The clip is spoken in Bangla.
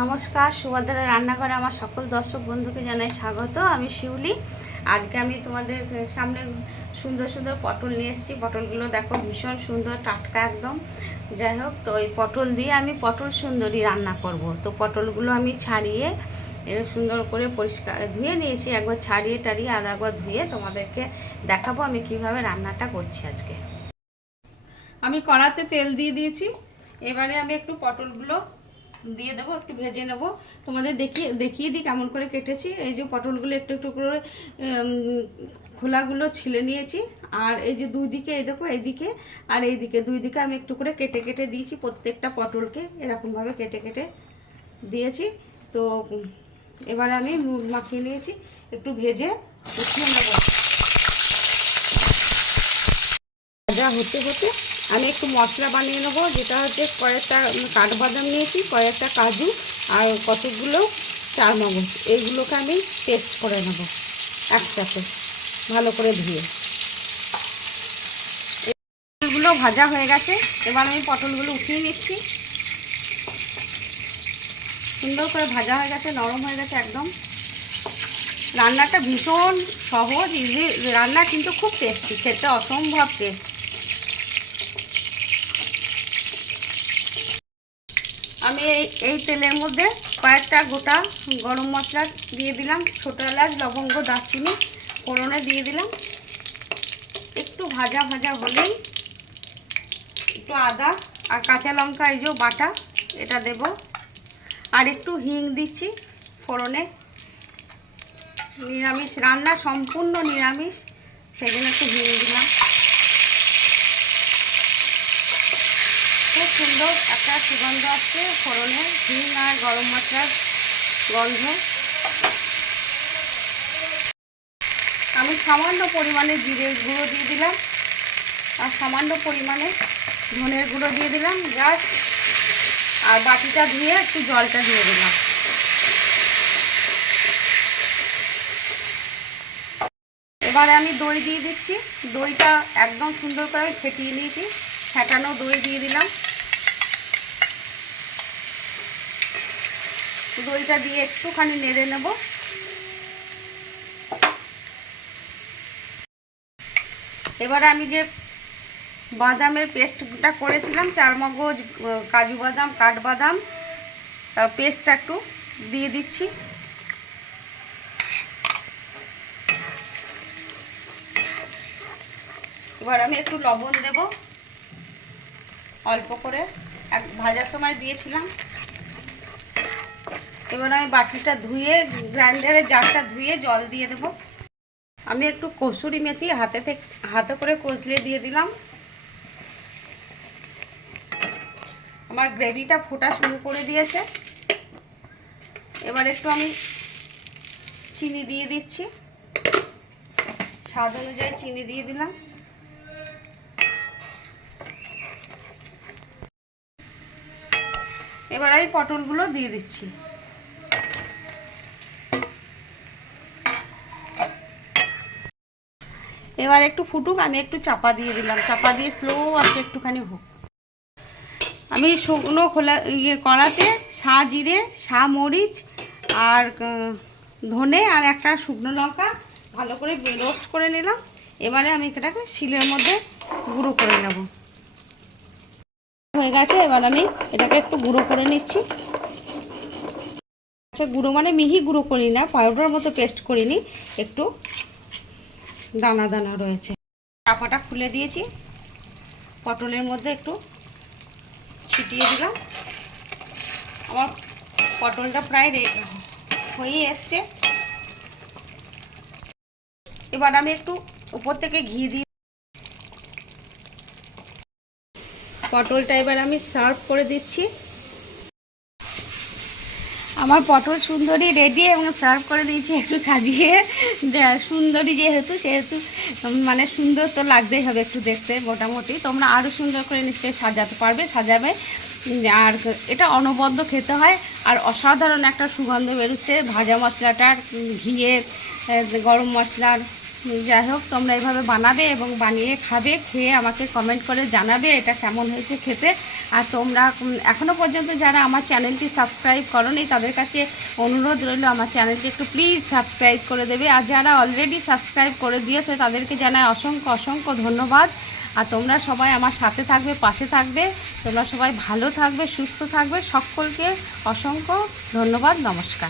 নমস্কার, সুভদ্রা রান্নাঘরে আমার সকল দর্শক বন্ধুকে জানাই স্বাগত। আমি শিউলি। আজকে আমি তোমাদের সামনে সুন্দর সুন্দর পটল নিয়ে এসেছি। পটলগুলো দেখো ভীষণ সুন্দর, টাটকা একদম। যাই হোক, তো এই পটল দিয়ে আমি পটল সুন্দরী রান্না করব। তো পটলগুলো আমি ছাড়িয়ে সুন্দর করে পরিষ্কার ধুয়ে নিয়েছি, একবার ছাড়িয়ে টাড়িয়ে আর একবার ধুয়ে তোমাদেরকে দেখাবো আমি কিভাবে রান্নাটা করছি আজকে। আমি কড়াতে তেল দিয়ে দিয়েছি। এবারে আমি একটু পটলগুলো দিয়ে দেবো, একটু ভেজে নেব। তোমাদের দেখিয়ে দিই কেমন করে কেটেছি। এই যে পটলগুলো একটু একটু করে খোলাগুলো ছিলে নিয়েছি। আর এই যে দুই দিকে, এই দেখো এইদিকে আর এইদিকে, দুই দিকে আমি একটু করে কেটে কেটে দিয়েছি। প্রত্যেকটা পটলকে এরকমভাবে কেটে কেটে দিয়েছি। তো এবারে আমি নুন মাখিয়ে নিয়েছি, একটু ভেজে উঠিয়ে নেব। ভাজা হতে হতে আমি একটু মশলা বানিয়ে নেবো, যেটা হচ্ছে কয়েকটা কাঠবাদাম নিয়েছি, কয়েকটা কাজু আর কতগুলো চারমগজ। এইগুলোকে আমি পেস্ট করে নেব একসাথে ভালো করে ধুয়ে। পটলগুলো ভাজা হয়ে গেছে, এবার আমি পটলগুলো উঠিয়ে নিচ্ছি। সুন্দর করে ভাজা হয়ে গেছে, নরম হয়ে গেছে একদম। রান্নাটা ভীষণ সহজ, ইজি রান্না, কিন্তু খুব টেস্টি, খেতে অসম্ভব টেস্ট। আমি এই তেলের মধ্যে কয়েকটা গোটা গরম মশলা দিয়ে দিলাম, ছোটো এলাচ, লবঙ্গ, দারচিনি ফোড়নে দিয়ে দিলাম। একটু ভাজা ভাজা হলেই একটু আদা আর কাঁচা লঙ্কা এই যে বাটা এটা দেব। আর একটু হিং দিচ্ছি ফোড়নে। নিরামিষ রান্না, সম্পূর্ণ নিরামিষ, সেই জন্য একটু হিং দিলাম। খুব সুন্দর একটা সুগন্ধ আসছে ফোড়নে, হিং আর গরম মশলার গন্ধ। আমি সামান্য পরিমাণে জিরের গুঁড়ো দিয়ে দিলাম আর সামান্য পরিমাণে ধনের গুঁড়ো দিয়ে দিলাম জাস্ট। আর বাটিটা ধুয়ে একটু জলটা দিয়ে দিলাম। এবারে আমি দই দিয়ে দিচ্ছি। দইটা একদম সুন্দর করে ফেটিয়ে নিয়েছি, ফেটানো দই দিয়ে দিলাম। দইটা দিয়ে একটুখানি নেড়ে নেব। এবারে আমি যে বাদামের পেস্টটা করেছিলাম, চারমগজ, কাজু বাদাম, কাঠবাদাম, পেস্টটা একটু দিয়ে দিচ্ছি। এবার আমি একটু লবণ দেব অল্প করে, ভাজার সময় দিয়েছিলাম। এবার আমি বাটিটা ধুয়ে, গ্রাইন্ডারের জারটা ধুয়ে জল দিয়ে দেব। আমি একটু কসুরি মেথি হাতে করে কষলে দিয়ে দিলাম। আমার গ্রেভিটা ফোটা শুরু করে দিয়েছে। এবার একটু আমি চিনি দিয়ে দিচ্ছি, স্বাদ অনুযায়ী চিনি দিয়ে দিলাম। এবার আমি পটলগুলো দিয়ে দিচ্ছি। এবার একটু ফুটুক, আমি একটু চাপা দিয়ে দিলাম, চাপা দিয়ে স্লো আছে একটুখানি হোক। আমি শুকনো কড়াতে জিরে, মরিচ আর ধনে আর একটা শুকনো লঙ্কা ভালো করে রোস্ট করে নিলাম। এবারে আমি এটাকে শিলের মধ্যে গুঁড়ো করে নেব। হয়ে গেছে, এবার আমি এটাকে একটু গুঁড়ো করে নিচ্ছি। আচ্ছা, গুঁড়ো মানে মিহি গুঁড়ো করি না, পাউডার মতো পেস্ট করিনি, একটু দানা দানা রয়েছে। চাপাটা খুলে দিয়েছি, পটলের মধ্যে একটু ছিটিয়ে দিলাম। আমার পটলটা প্রায় হয়ে এসছে। এবার আমি একটু উপর থেকে ঘি দিই। পটলটা এবার আমি সার্ভ করে দিচ্ছি। আমার পটল সুন্দরী রেডি, এবং সার্ভ করে দিয়েছি একটু সাজিয়ে। সুন্দরী যেহেতু, সেহেতু মানে সুন্দর তো লাগতেই হবে একটু দেখতে। মোটামুটি তোমরা আরও সুন্দর করে নিশ্চয়ই সাজাতে পারবে, সাজাবে। আর এটা অনবদ্য খেতে হয়, আর অসাধারণ একটা সুগন্ধ বেরোচ্ছে ভাজা মশলাটার, ঘিয়ের, গরম মশলার। যাই হোক, তোমরা এইভাবে বানাবে এবং বানিয়ে খাবে, খেয়ে আমাকে কমেন্ট করে জানাবে এটা কেমন হয়েছে খেতে। আর তোমরা এখনও পর্যন্ত যারা আমার চ্যানেলটি সাবস্ক্রাইব করোনি তাদের কাছে অনুরোধ রইল আমার চ্যানেলটি একটু প্লিজ সাবস্ক্রাইব করে দেবে। আর যারা অলরেডি সাবস্ক্রাইব করে দিয়েছো তাদেরকে জানাই অসংখ্য অসংখ্য ধন্যবাদ। আর তোমরা সবাই আমার সাথে থাকবে, পাশে থাকবে, তোমরা সবাই ভালো থাকবে, সুস্থ থাকবে। সকলকে অসংখ্য ধন্যবাদ, নমস্কার।